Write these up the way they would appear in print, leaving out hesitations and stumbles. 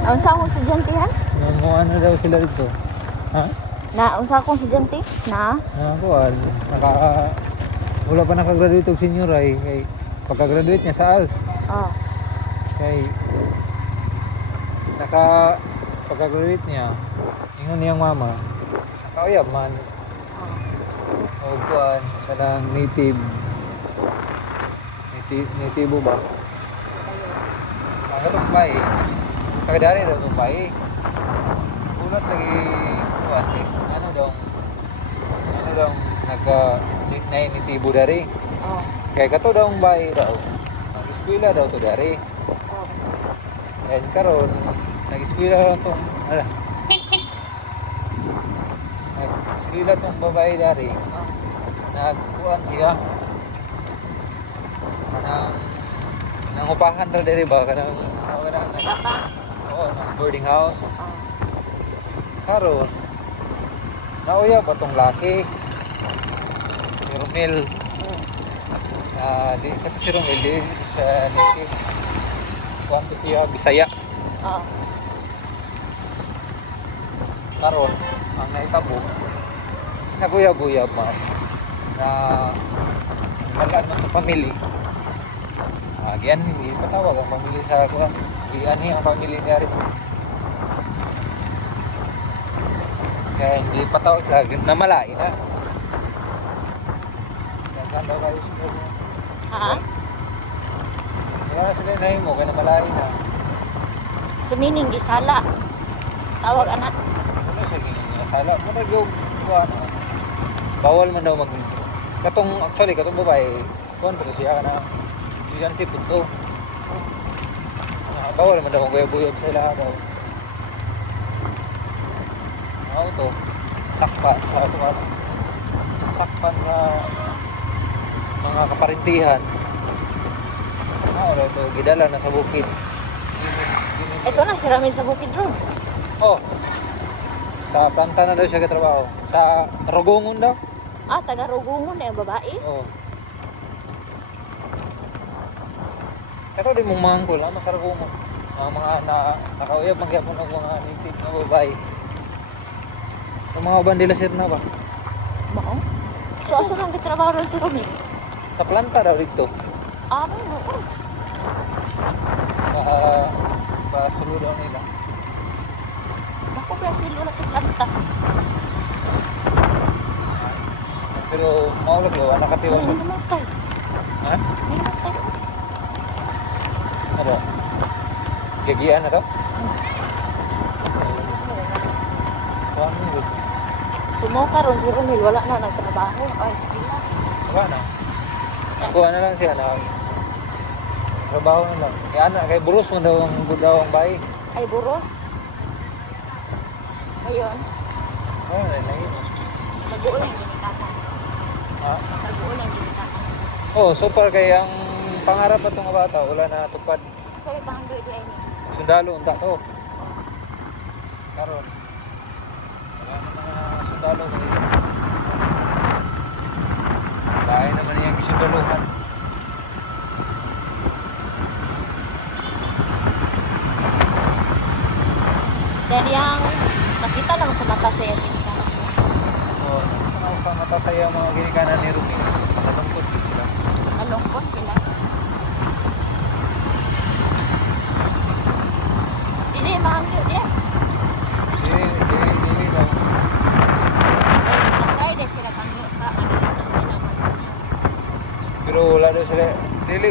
Naunsa akong estudyante han? Ano daw sila dito? Ha? Naunsa akong estudyante? Na? Kuan, wala pa nakagraduate og senior ay kay pagka-graduate niya sa ALS Oh. kay pagka-graduate niya ingon niyang mama nakauyab man o kuan kanang natibo ba ang bay kagdari daw ng bay ulat lagi kuan ano daw nagka-nitibo dari Oh. kaya kato daw ang bay daw nag-eskwela daw to dari Oh. kaya karon nag-eskwela daw tong nag-eskwela tong babae dari nagkuhan siya kanang nangupahan daw dari ba kanang Nagapa? oo ng boarding house Oh. karon nauya ba tong laki si Romel di kasi si Romel di siya native kuhan ko siya Bisaya Oh. karon ang naitabo naguyab-uyab man na malaan mo sa pamilya gian hindi patawag ang pamilya sa kuhan gian ang pamilya niya rin kaya hindi patawag sa namalain na ganda kayo sila mo Ha? kaya na sila inahin mo kaya namalain na Sumining gisala. Tawag anak. ano siya ginasala mo na yung kuhan bawal man daw mag katong babae kuhan pa to siya ka na estudyante po to bawal man daw maguyab-uyab sila daw ano to sakpan sa ito sakpan na mga kaparintihan ano ito gidala na sa bukid Ito na si Ramil sa bukid ron. oh sa planta na daw siya katrabaho sa Rogongon daw Ah, taga Rugungon na yung babae. oh ito din mong mga angkol sa Rogongon mga nakauyab magyapon ng mga native na babae sa mga bandila sir na ba Mao. So asa man gitrabaho ron si Ramil? sa planta daw dito Ah, no. pasulo daw nila Ako Brazil wala sa planta. pero maulog yun nakatiwas Ano namatay? ha? Ano namatay? ano gagian na daw ano yun Sumuka ron si Ramil wala na nagtrabaho. Ay, sige na. wala na nakuha na lang siya na trabaho na lang kay buros mo daw ang bahay Ay, buros. Ayun. na yun Nag-uulang ginikatan. ha? Nag-uulang ginikatan. oh super kay ang pangarap at mga bata wala na tupad Sorry, pang-100 di ay ni. sundalo unta to karon wala na mga sundalo kaya naman yung sundaluhan Dahil yung nakita lang sa mata sa ginikatan. oh sa mata saya mga ginikanan ni Rumi natungkot din sila Nalungkot sila. Dili, mahangyo di. Dili daw. Nag-try din sila kangyo sa Pero wala daw sila.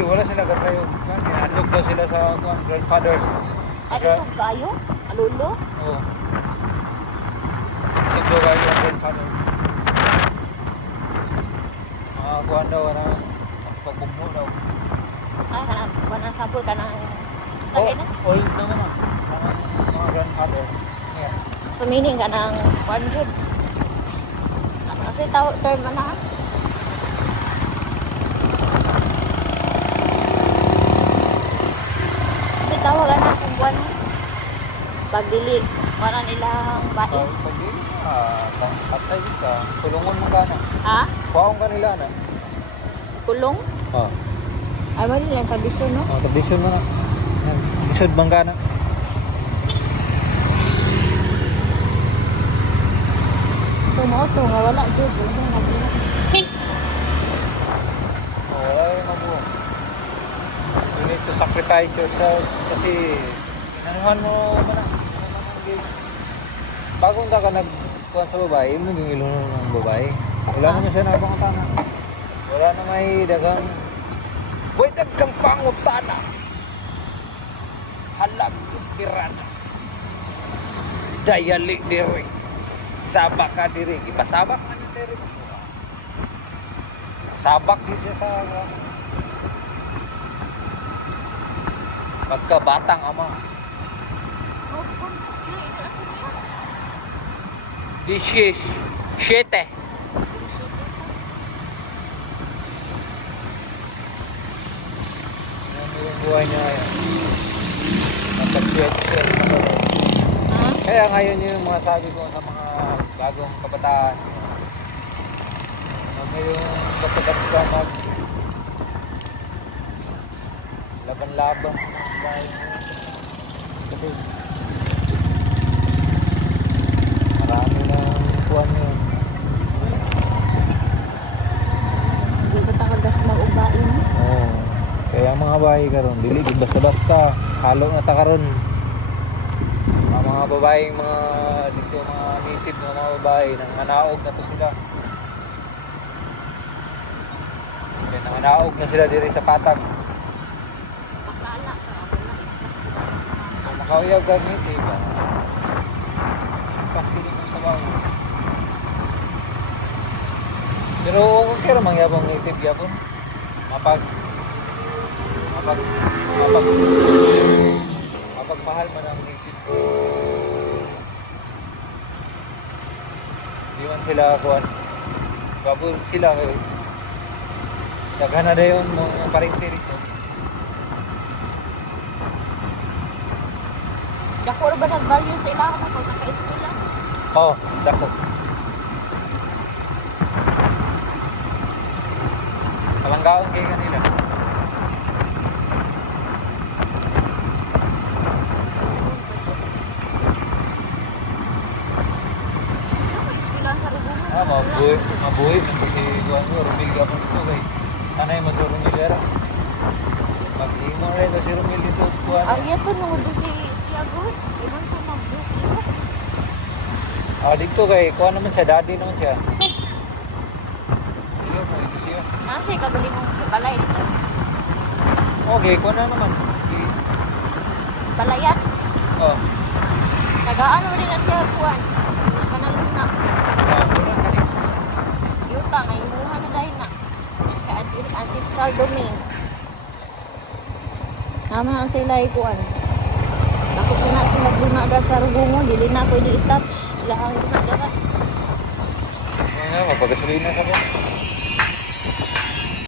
Wala sila katayo. Kinandog daw sila sa grandfather. Ay, isang kayo? Alulo? Oo. Sigdo kayo ang grandfather. Kuhan daw ng pagbumbo daw. Ay, kanang sampol ka ng sakay na? Old naman ah. Mga grandfather. Yeah. So, meaning ka ng 100. Kasi term na ha? Kasi tawagan na kung buwan. Pagdili, wala nilang bae. Pag atay ka, tulungon mo ka na. Ha? Kuhaon ka nila na. Kulong? Ay, mali lang tradisyon, no? Tradisyon mo na. Isod bang ka na. mo to nga wala jud ano nabila. Wala yung mabuo. You need to sacrifice yourself kasi inanuhan mo ba na? Bago ka nagkuhan sa babae, mo yung ilunod ng babae. Wala naman siya nakapangutana. Wala na may dagang Boy, dagang pangutana. Halag tirana. Dayali diri. Sabak ka diri. Ipasabak man yung diri. Sabak dito sa pagkabatang ama. This is shete. Yung buhay niya ngayon. Napag-shete. Kaya ngayon yung mga sabi ko sa mga bagong kabataan. Ngayon basta-basta laban-laban. Kasi marami ng kuwan yun. Hindi ko takagas mag-ubain. Oo. Kaya ang mga bahay karon dili di basta-basta. Halo na ta karon. Ang mga babaeng mga dito mga native na mga babae nang manaog na to sila. Kaya nang manaog na sila diri sa patag. Bakala ka ako na. Kung makauyab ka native, paskili mo sa bago. Pero kung kaya mangyabang native yapon, mapagmahal man ang native. Di man sila kuhan. Babul sila kay daghan na dayon mga parinti rito. Dako ra ba nag-value sa ilang na pag naka-eskwela? Oh, dako. Kalanggaon kay kanila. Naka-eskwela sa Rubuno. Mabuhi man kasi kuhan ko Romil gapon dito kay sanay mag-Romil era. Mag-imo rin si Romil dito kuhan. Arya to no do si Agud. Iban to mag-book. Ah, dito kay kuhan naman siya, daddy naman siya. Iyo mo ito siya. Nasa kagaling mong balay dito. Okay, kuhan na naman. Okay. Balayan. Oh. Nagaan mo rin na siya kuan. Kanaluna. Kuhan ka rin. Yuta nga imuha na dahil na. Kaya ancestral domain. Naman ang sila kuan. Ako po na sila guna da sa Rubuno. Dili na pwede i-touch. Lahang guna dara. Ano nga, magpagasolina ka po.